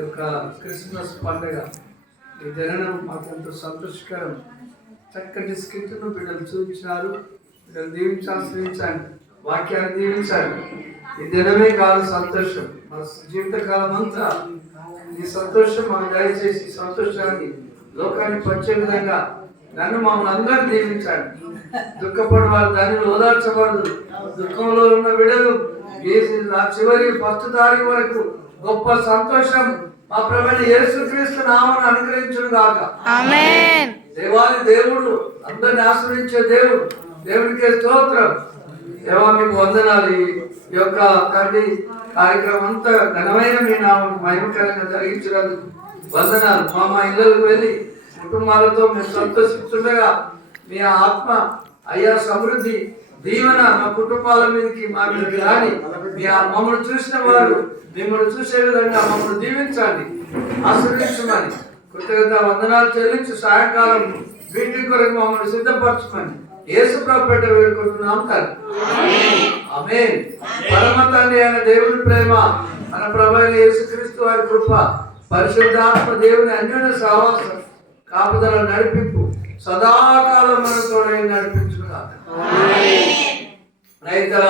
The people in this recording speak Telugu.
యొక్క క్రిస్మస్ పండుగ ఈ జననం మాకు ఎంతో సంతోషకరం. చక్కటి స్కిట్ను బిడ్డలు చూపించినారు. బిడ్డలు దీవించి ఆశ్రయించండి, వాక్యాన్ని దీవించండి. ఈ దినమే కాదు సంతోషం, మన జీవితకాలం అంతా ఈ సంతోషం మనం దయచేసి సంతోషాన్ని లోకాన్ని పంచే విధంగా నన్ను మమ్మల్ని అందరూ దీవించండి. దుఃఖపడి వారు దానిని ఓదార్చబడదు. దుఃఖంలో ఉన్న బిడ్డలు చివరి 1వ తారీఖు వరకు గొప్ప సంతోషం మా ప్రభువైన యేసుక్రీస్తు నామమున అనుగ్రహించును గాక. ఆమేన్. దేవాది దేవుడు, అందరిని ఆశ్రయించే దేవుడు, దేవునికే స్తోత్రం. దేవా మీకు వందనాలు. ఈ యొక్క తండ్రి కార్యక్రమం అంతా ఘనమైన మీ నామం మహిమకరంగా జరిగించినందుకు వందనాలు. మా ఇళ్ళకు వెళ్ళి కుటుంబాలతో మేము సంతోషిస్తుండగా మీ ఆత్మ అయ్యా సమృద్ధి దీవెన మా కుటుంబాల మీదకి మా మీదకి రాని, మీ మమ్మల్ని చూసిన వారు మిమ్మల్ని చూసే విధంగా మమ్మల్ని దీవించండి, ఆశీర్వదించమని కృతజ్ఞత వందనాలు చెల్లించి సాయంకాలం మీటింగ్ కొరకు మమ్మల్ని సిద్ధపరచమని యేసుప్రభు పేట వేడుకుంటున్నాం తండ్రి. ఆమేన్. పరమ తండ్రి అయిన దేవుని ప్రేమ, మన ప్రభువైన యేసుక్రీస్తు వారి కృప, పరిశుద్ధాత్మ దేవుని అన్యోన్య సహవాసం, కాపుదల నడిపింపు సదాకాలం మన తోడై నడిపించుగా. రైతుల